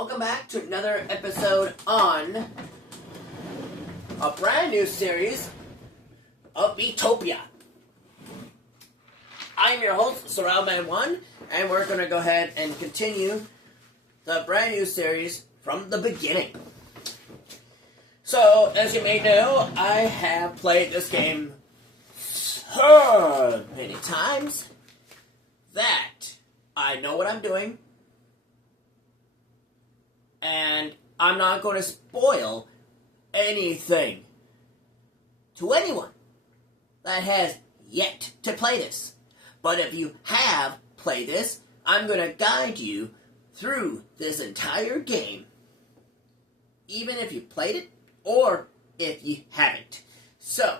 Welcome back to another episode on a brand new series of Miitopia. I'm your host, SorrellMan1, and we're going to go ahead and continue the brand new series from the beginning. So, as you may know, I have played this game so many times that I know what I'm doing. And I'm not going to spoil anything to anyone that has yet to play this. But if you have played this, I'm going to guide you through this entire game, even if you played it or if you haven't. So,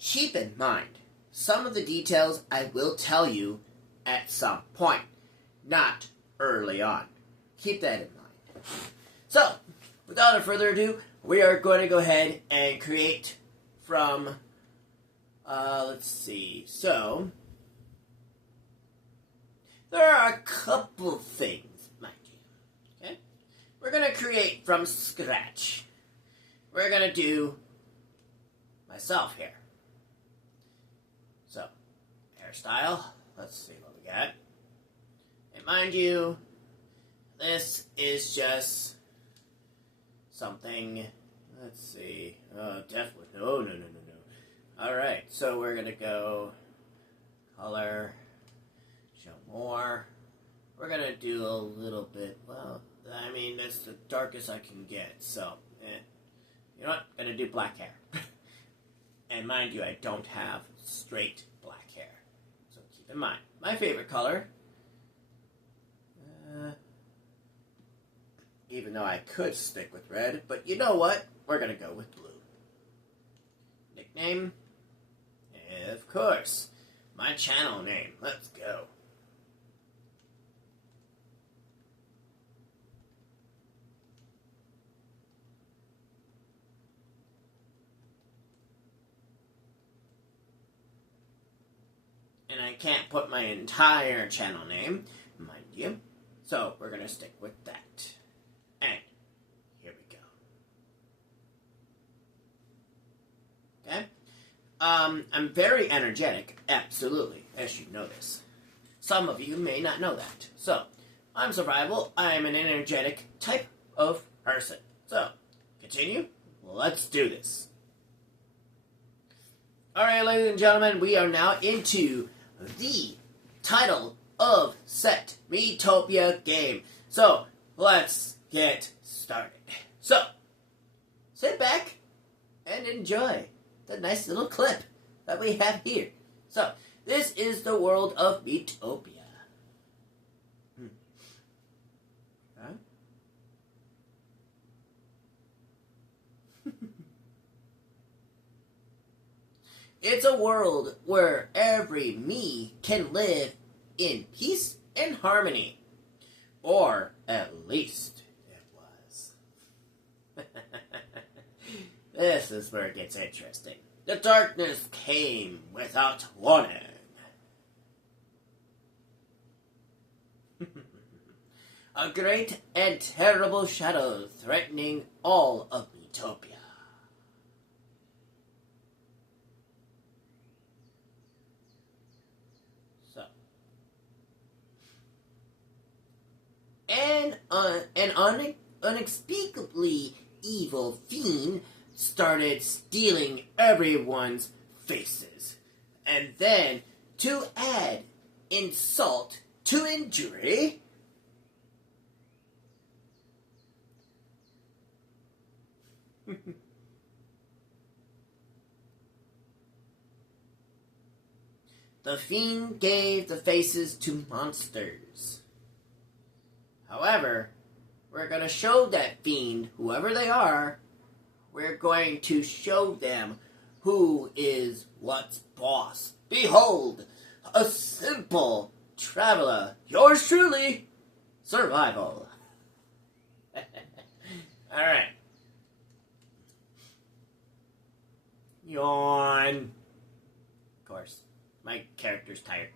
keep in mind, some of the details I will tell you at some point, not early on. Keep that in mind. So, without further ado, we are going to go ahead and create from, let's see, so, there are a couple things, mind you, okay? We're going to create from scratch. We're going to do myself here. So, hairstyle, let's see what we got. And mind you, this is just something, let's see, definitely, no. Alright, so we're going to go color, show more. We're going to do a little bit, well, I mean, that's the darkest I can get, so, you know what, I'm going to do black hair. And mind you, I don't have straight black hair, so keep in mind. My favorite color, even though I could stick with red, but you know what? We're going to go with blue. Nickname? Of course. My channel name. Let's go. And I can't put my entire channel name, mind you. So we're going to stick with that. And here we go. Okay? I'm very energetic, absolutely, as you know this. Some of you may not know that. So, I'm Survival. I'm an energetic type of person. So, continue. Let's do this. Alright, ladies and gentlemen, we are now into the title of set Miitopia game. So, let's get started. So, sit back and enjoy the nice little clip that we have here. So, this is the world of Miitopia. Huh? It's a world where every me can live in peace and harmony. Or, at least, it was. This is where it gets interesting. The darkness came without warning. A great and terrible shadow threatening all of Miitopia. So, an unspeakably evil fiend started stealing everyone's faces. And then, to add insult to injury, the fiend gave the faces to monsters. However, we're going to show that fiend, whoever they are, we're going to show them who is what's boss. Behold, a simple traveler. Yours truly, Survival. Alright. Yawn. Of course, my character's tired.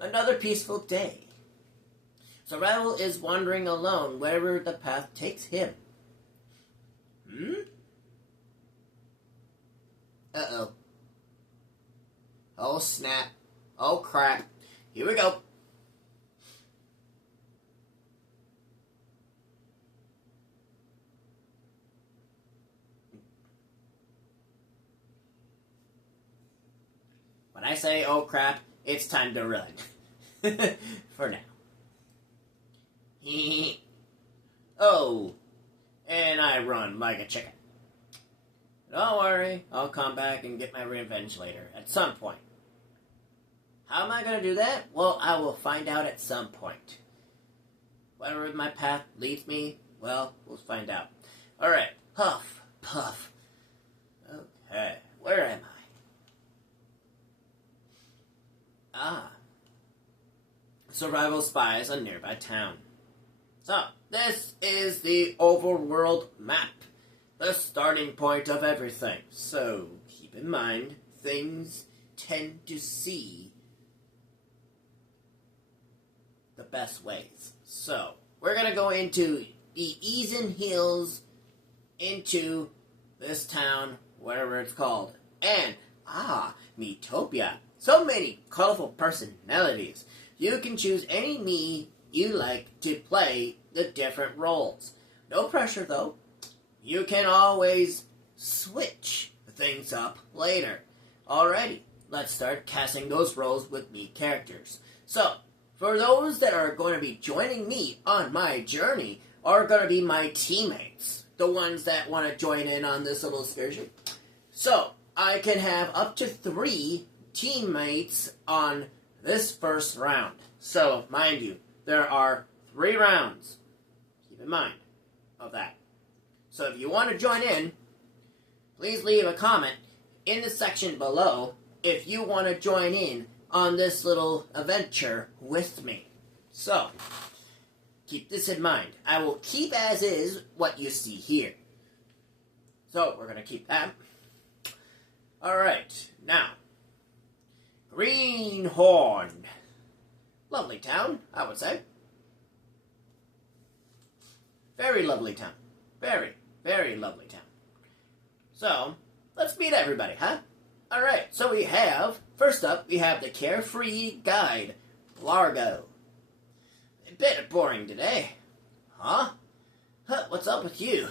Another peaceful day. Survival is wandering alone wherever the path takes him. Uh-oh. Oh, snap. Oh, crap. Here we go. When I say, oh, crap, it's time to run. For now. Oh, and I run like a chicken. Don't worry, I'll come back and get my revenge later, at some point. How am I going to do that? Well, I will find out at some point. Wherever my path leads me, well, we'll find out. Alright, huff, puff. Okay, where am I? Ah. Survival spies a nearby town. So, this is the overworld map. The starting point of everything. So, keep in mind, things tend to see the best ways. So, we're going to go into the Easen Hills, into this town, whatever it's called. And, Miitopia. So many colorful personalities. You can choose any me you like to play the different roles. No pressure, though. You can always switch things up later. Alrighty, let's start casting those roles with me characters. So, for those that are going to be joining me on my journey are going to be my teammates. The ones that want to join in on this little excursion. So, I can have up to 3 teammates on this first round. So, mind you, there are 3 rounds. Keep in mind of that. So if you want to join in, please leave a comment in the section below if you want to join in on this little adventure with me. So, keep this in mind. I will keep as is what you see here. So, we're going to keep that. Alright, now, Greenhorn. Lovely town, I would say. Very lovely town. Very, very lovely town. So, let's meet everybody, huh? Alright, so we have, first up, we have the Carefree Guide, Largo. A bit boring today. Huh? What's up with you?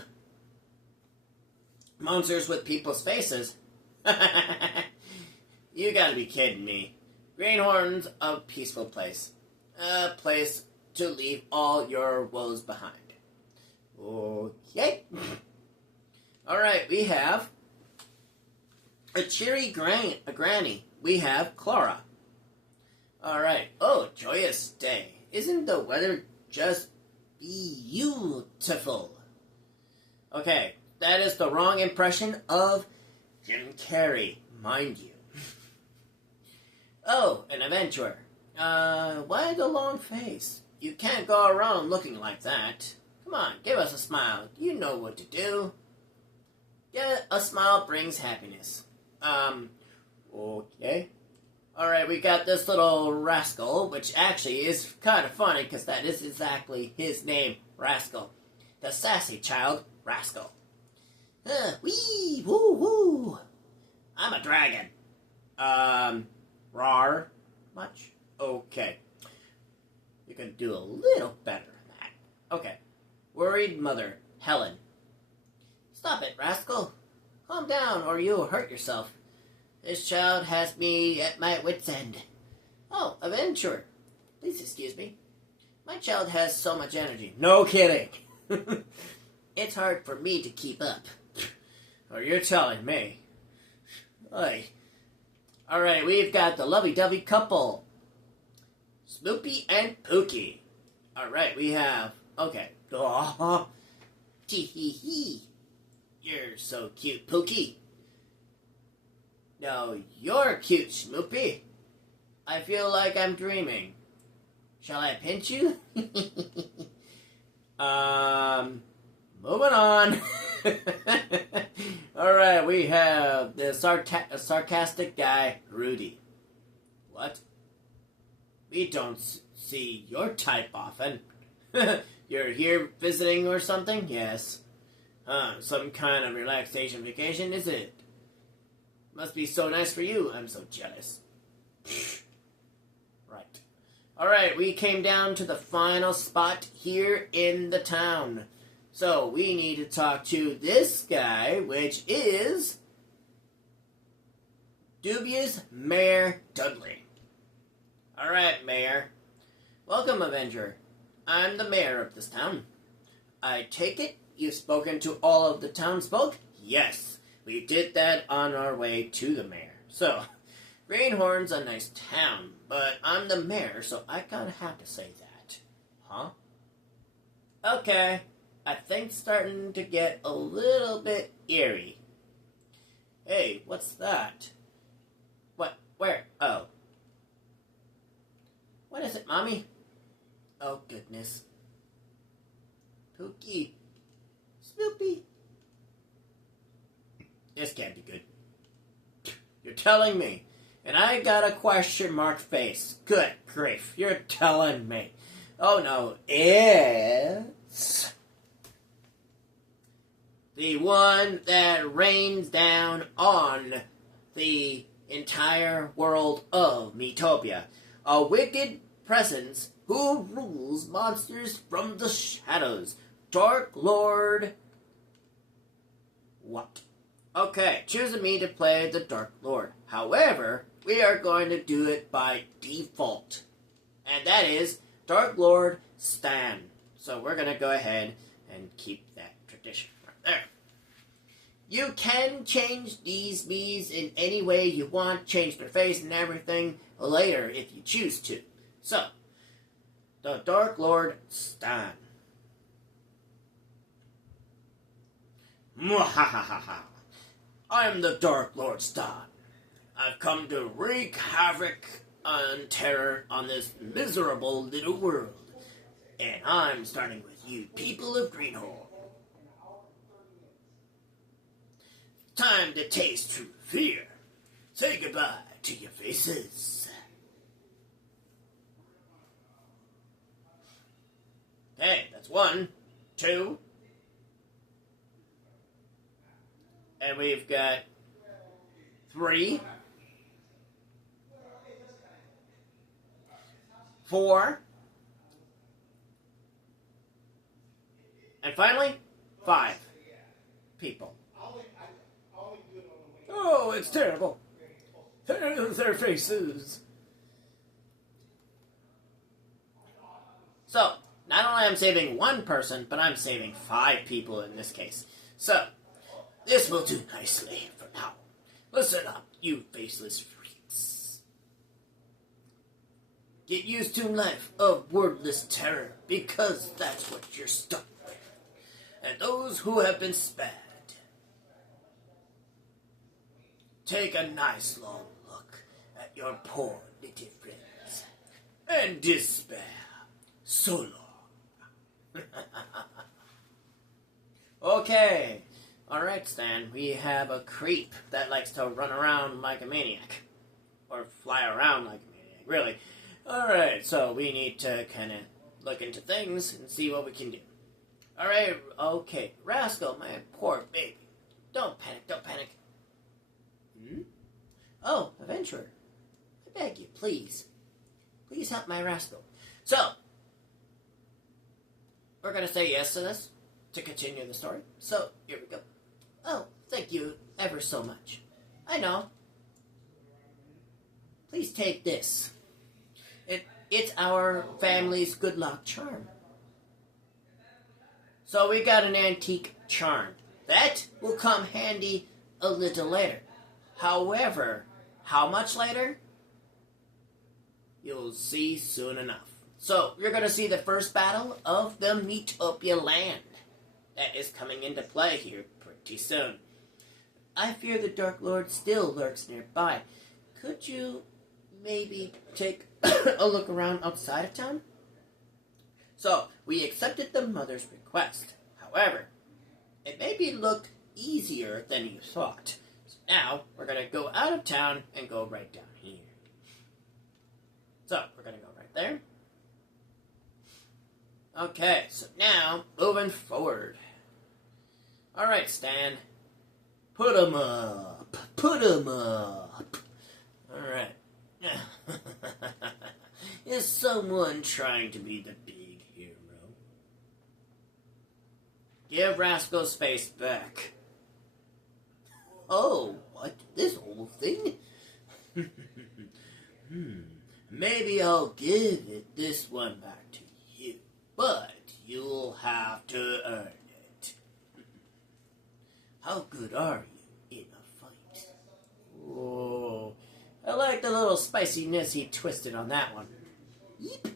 Monsters with people's faces? You gotta be kidding me. Greenhorn's a peaceful place. A place to leave all your woes behind. Okay. Alright, we have a cheery granny. We have Clara. Alright. Oh, joyous day. Isn't the weather just beautiful? Okay, that is the wrong impression of Jim Carrey, mind you. Oh, an adventurer. Why the long face? You can't go around looking like that. Come on, give us a smile. You know what to do. Yeah, a smile brings happiness. Okay. Alright, we got this little rascal, which actually is kind of funny, because that is exactly his name, Rascal. The sassy child, Rascal. Wee, woo, woo. I'm a dragon. Rar. Much? Okay. You can do a little better than that. Okay. Worried mother, Helen. Stop it, Rascal. Calm down, or you'll hurt yourself. This child has me at my wit's end. Oh, adventurer. Please excuse me. My child has so much energy. No kidding. It's hard for me to keep up. Or you're telling me. Oy. Alright, we've got the lovey-dovey couple. Snoopy and Pookie. Alright, we have... Okay. Tee-hee-hee. You're so cute, Pookie. No, you're cute, Snoopy. I feel like I'm dreaming. Shall I pinch you? Moving on. Alright, we have the sarcastic guy, Rudy. What? We don't see your type often. You're here visiting or something? Yes. Some kind of relaxation vacation, is it? Must be so nice for you. I'm so jealous. Right. Alright, we came down to the final spot here in the town. So, we need to talk to this guy, which is Dubious Mayor Dudley. Alright, Mayor. Welcome, Avenger. I'm the mayor of this town. I take it you've spoken to all of the townsfolk? Yes, we did that on our way to the mayor. So, Greenhorn's a nice town, but I'm the mayor, so I kinda have to say that. Huh? Okay, I think it's starting to get a little bit eerie. Hey, what's that? What? Where? Oh. What is it, Mommy? Oh, goodness. Pookie. Snoopy. This can't be good. You're telling me. And I got a question mark face. Good grief. You're telling me. Oh, no. It's the one that rains down on the entire world of Miitopia. A wicked presence who rules monsters from the shadows. Dark Lord... What? Okay, choosing me to play the Dark Lord. However, we are going to do it by default. And that is Dark Lord Stan. So we're going to go ahead and keep that tradition right there. You can change these bees in any way you want, change their face and everything later if you choose to. So, the Dark Lord Stan. Mwahahaha. I am the Dark Lord Stan. I've come to wreak havoc and terror on this miserable little world. And I'm starting with you, people of Greenhorn. Time to taste true fear. Say goodbye to your faces. Okay, that's 1, 2. And we've got 3, 4. And finally, 5 people. Oh, it's terrible. Their faces. So, not only am I saving 1 person, but I'm saving 5 people in this case. So, this will do nicely for now. Listen up, you faceless freaks. Get used to life of wordless terror, because that's what you're stuck with. And those who have been spared, take a nice long look at your poor little friends and despair so long. Okay. Alright, Stan, we have a creep that likes to run around like a maniac. Or fly around like a maniac, really. Alright, so we need to kind of look into things and see what we can do. Alright, okay. Rascal, my poor baby. Don't panic, don't panic. Oh, adventurer. I beg you, please. Please help my rascal. So, we're going to say yes to this to continue the story. So, here we go. Oh, thank you ever so much. I know. Please take this. It's our family's good luck charm. So we got an antique charm. That will come handy a little later. However, how much later? You'll see soon enough. So, you're going to see the first battle of the Miitopia land. That is coming into play here pretty soon. I fear the Dark Lord still lurks nearby. Could you maybe take a look around outside of town? So, we accepted the mother's request. However, it maybe looked easier than you thought. So now, we're going to go out of town and go right down here. So, we're going to go right there. Okay, so now, moving forward. Alright, Stan. Put 'em up. Put 'em up. Alright. Is someone trying to be the big hero? Give Rascal's face back. Oh, what? This whole thing? Maybe I'll give it this one back to you, but you'll have to earn it. How good are you in a fight? Oh, I like the little spiciness he twisted on that one. Yeep.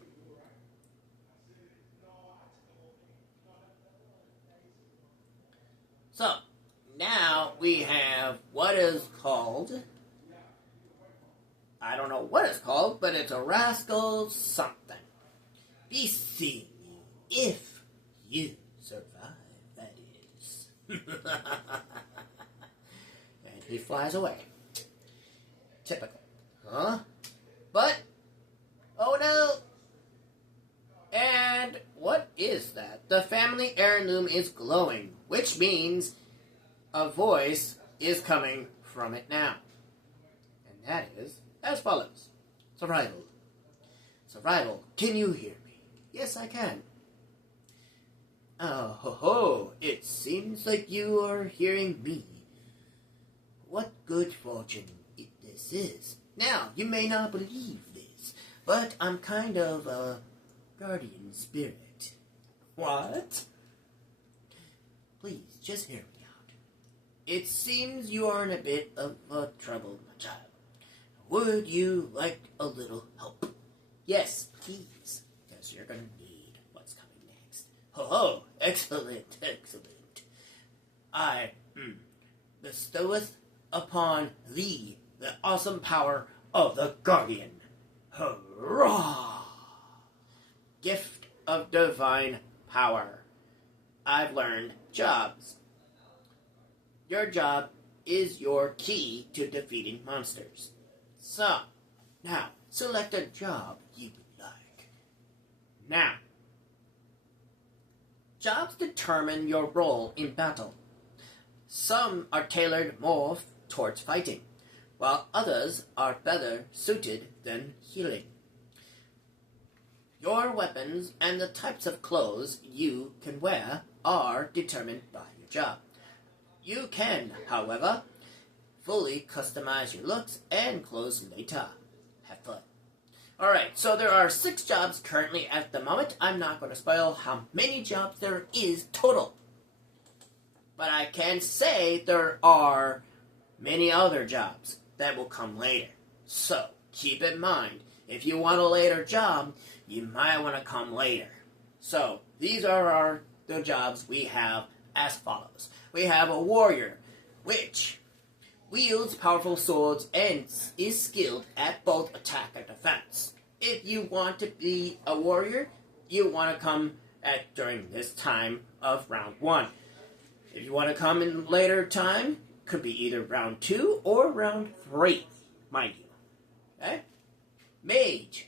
So, now we have what is called, I don't know what it's called, but it's a rascal something. Be seeing you if you survive, that is. And he flies away. Typical. Huh? But, oh no! And what is that? The family heirloom is glowing, which means a voice is coming from it now. And that is as follows. Survival. Survival, can you hear me? Yes, I can. Oh, ho, ho. It seems like you are hearing me. What good fortune this is. Now, you may not believe this, but I'm kind of a guardian spirit. What? Please, just hear me out. It seems you are in a bit of trouble, my child. Would you like a little help? Yes, please, because you're going to need what's coming next. Ho ho! Excellent, excellent. I bestoweth upon thee the awesome power of the Guardian. Hurrah! Gift of divine power. I've learned jobs. Your job is your key to defeating monsters. So, now, select a job you would like. Now, jobs determine your role in battle. Some are tailored more towards fighting, while others are better suited than healing. Your weapons and the types of clothes you can wear are determined by your job. You can, however, fully customize your looks and clothes later. Have fun. Alright, so there are 6 jobs currently at the moment. I'm not going to spoil how many jobs there is total. But I can say there are many other jobs that will come later. So, keep in mind, if you want a later job, you might want to come later. So, these are the jobs we have as follows. We have a warrior, which wields powerful swords and is skilled at both attack and defense. If you want to be a warrior, you want to come at during this time of round 1. If you want to come in later time, could be either round 2 or round 3, mind you. Okay? Mage.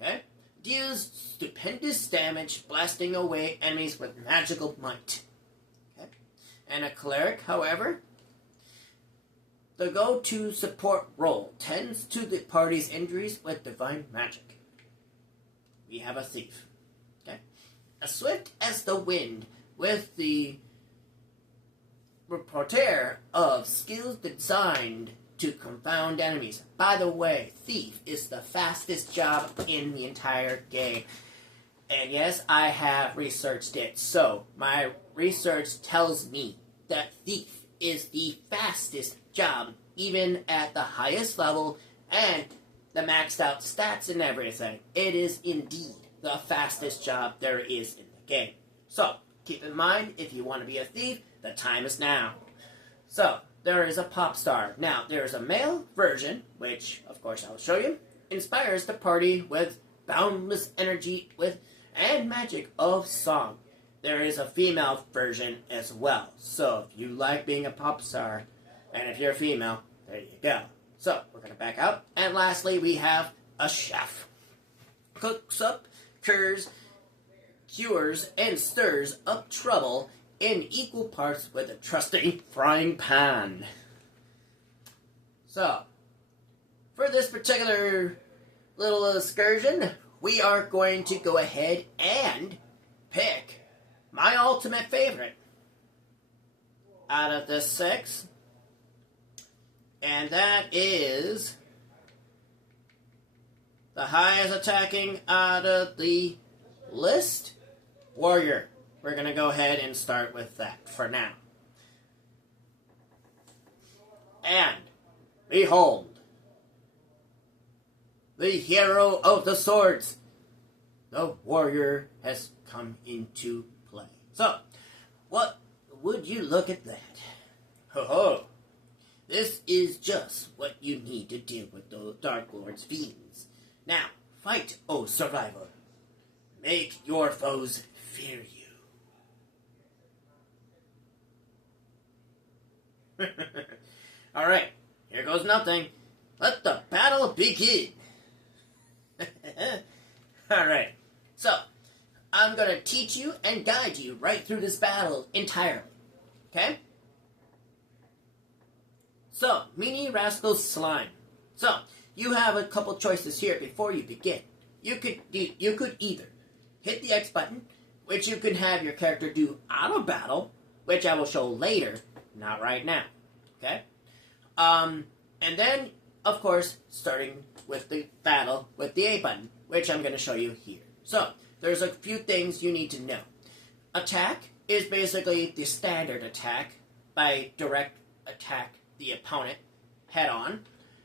Okay? Deals stupendous damage, blasting away enemies with magical might. Okay? And a cleric, however, the go-to support role tends to the party's injuries with divine magic. We have a thief. Okay? As swift as the wind with the reporter of skills designed to confound enemies. By the way, thief is the fastest job in the entire game. And yes, I have researched it. So, my research tells me that thief is the fastest job, even at the highest level, and the maxed out stats and everything. It is indeed the fastest job there is in the game. So, keep in mind, if you want to be a thief, the time is now. So, there is a pop star. Now, there is a male version, which, of course, I'll show you, inspires the party with boundless energy and magic of song. There is a female version as well. So, if you like being a pop star, and if you're a female, there you go. So, we're going to back out. And lastly, we have a chef. Cooks up, cures, cures and stirs up trouble in equal parts with a trusty frying pan. So, for this particular little excursion, we are going to go ahead and pick my ultimate favorite out of the 6. And that is the highest attacking out of the list, Warrior. We're going to go ahead and start with that for now. And behold, the hero of the swords, the Warrior, has come into play. So, what would you look at that? Ho ho! This is just what you need to deal with the Dark Lord's fiends. Now, fight, O survivor. Make your foes fear you. Alright, here goes nothing. Let the battle begin. Alright, so I'm going to teach you and guide you right through this battle entirely. Okay? So, Mini Rascal Slime. So, you have a couple choices here before you begin. You could either hit the X button, which you can have your character do out of battle, which I will show later, not right now. Okay? And then, of course, starting with the battle with the A button, which I'm going to show you here. So, there's a few things you need to know. Attack is basically the standard attack by direct attack the opponent head on.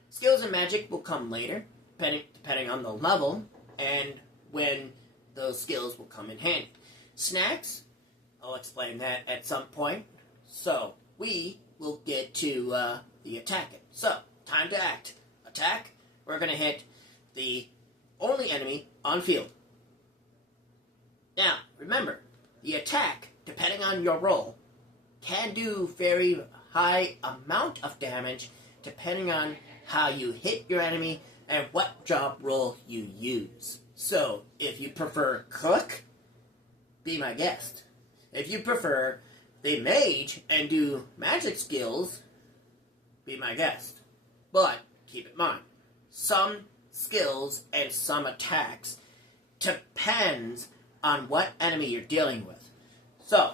Skills and magic will come later, depending on the level and when those skills will come in handy. Snacks, I'll explain that at some point. So, we will get to the attacking. So, time to act. Attack, we're going to hit the only enemy on field. Now, remember, the attack, depending on your roll, can do very high amount of damage depending on how you hit your enemy and what job role you use. So, if you prefer Cook, be my guest. If you prefer the Mage and do magic skills, be my guest. But, keep in mind, some skills and some attacks depends on what enemy you're dealing with. So,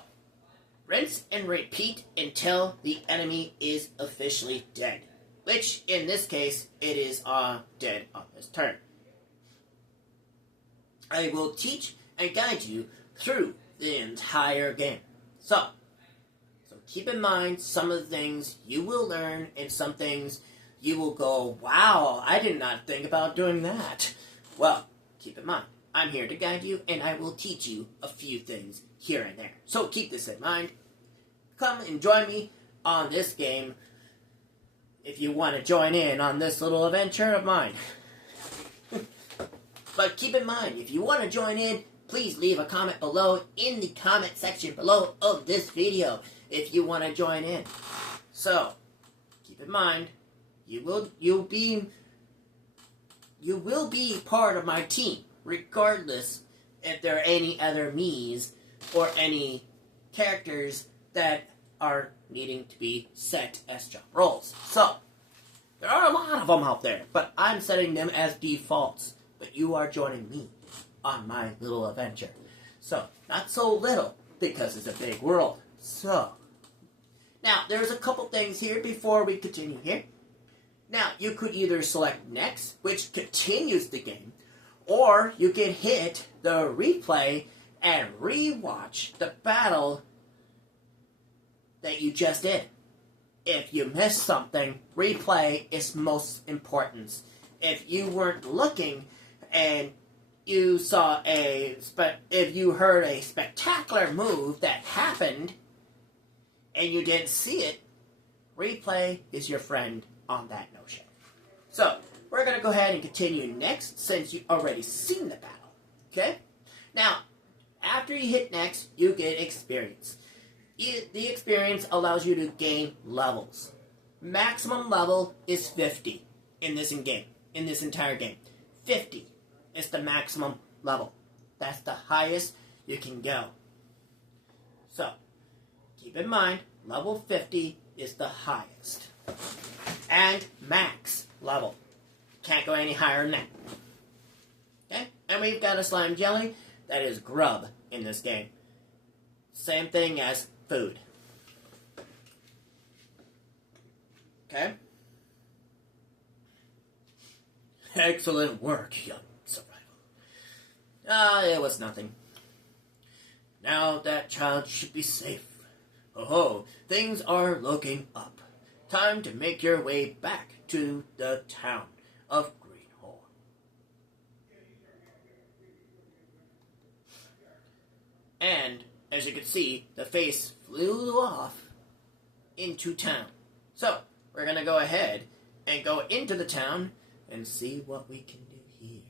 rinse and repeat until the enemy is officially dead. Which, in this case, it is dead on his turn. I will teach and guide you through the entire game. So keep in mind some of the things you will learn and some things you will go, wow, I did not think about doing that. Well, keep in mind, I'm here to guide you and I will teach you a few things here and there. So keep this in mind. Come and join me on this game if you want to join in on this little adventure of mine. But keep in mind, if you want to join in, please leave a comment below in the comment section below of this video if you want to join in. So, keep in mind, you will be part of my team, regardless if there are any other me's or any characters that are needing to be set as job roles. So, there are a lot of them out there, but I'm setting them as defaults. But you are joining me on my little adventure. So, not so little, because it's a big world. So, now, there's a couple things here before we continue here. Now, you could either select next, which continues the game, or you can hit the replay and rewatch the battle that you just did. If you missed something, replay is most important. If you weren't looking and you saw if you heard a spectacular move that happened and you didn't see it, replay is your friend on that notion. So, we're going to go ahead and continue next since you've already seen the battle. Okay? Now, after you hit next, you get experience. The experience allows you to gain levels. Maximum level is 50 in this entire game. 50 is the maximum level. That's the highest you can go. So, keep in mind, level 50 is the highest. And max level. Can't go any higher than that. Okay? And we've got a slime jelly that is grub in this game. Same thing as food. Okay? Excellent work, young survival. It was nothing. Now that child should be safe. Oh, things are looking up. Time to make your way back to the town of Greenhorn. And, as you can see, the face flew off into town. So, we're going to go ahead and go into the town and see what we can do here.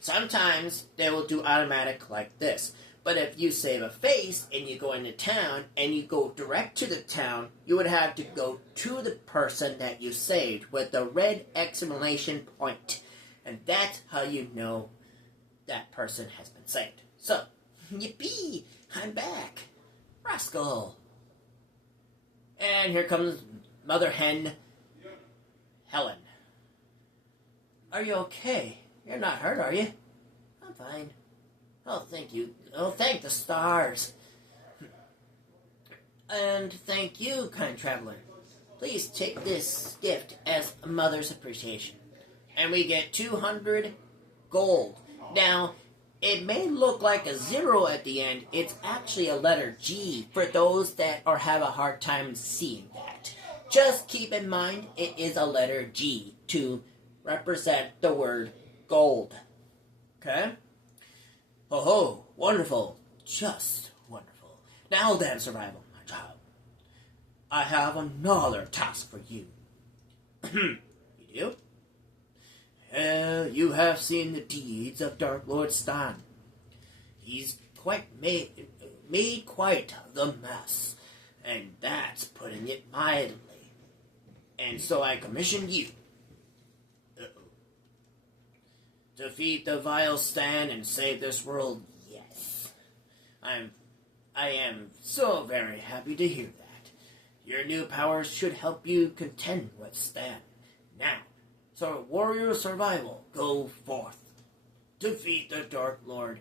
Sometimes they will do automatic like this. But if you save a face and you go into town and you go direct to the town, you would have to go to the person that you saved with the red exclamation point. And that's how you know that person has been saved. So, yippee! I'm back! Rascal! And here comes Mother Hen, Helen. Are you okay? You're not hurt, are you? I'm fine. Oh, thank you. Oh, thank the stars. And thank you, kind traveler. Please take this gift as a mother's appreciation. And we get 200 gold. Now, it may look like a 0 at the end. It's actually a letter G for those that have a hard time seeing that. Just keep in mind, it is a letter G to represent the word gold. Okay? Oh, wonderful. Just wonderful. Now then, survival, my child. I have another task for you. You do? You have seen the deeds of Dark Lord Stan. He's made quite the mess, and that's putting it mildly. And so I commissioned you. Defeat the vile Stan and save this world, yes. I am so very happy to hear that. Your new powers should help you contend with Stan. Now, so warrior survival, go forth. Defeat the Dark Lord.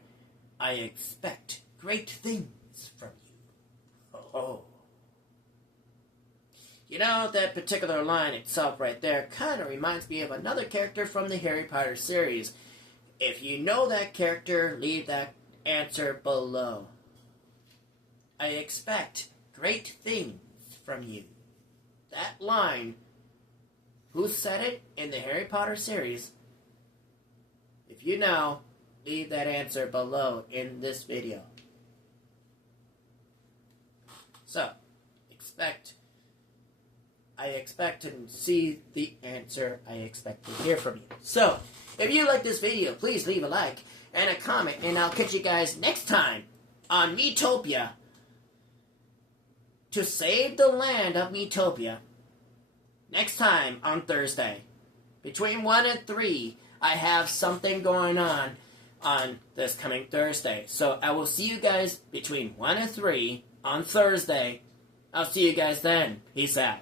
I expect great things from you. Oh. You know, that particular line itself right there kind of reminds me of another character from the Harry Potter series. If you know that character, leave that answer below. I expect great things from you. That line, who said it in the Harry Potter series? If you know, leave that answer below in this video. So, I expect to see the answer. I expect to hear from you. So, if you like this video, please leave a like and a comment, and I'll catch you guys next time on Miitopia to save the land of Miitopia. Next time on Thursday. Between 1 and 3, I have something going on this coming Thursday. So I will see you guys between 1 and 3 on Thursday. I'll see you guys then. Peace out.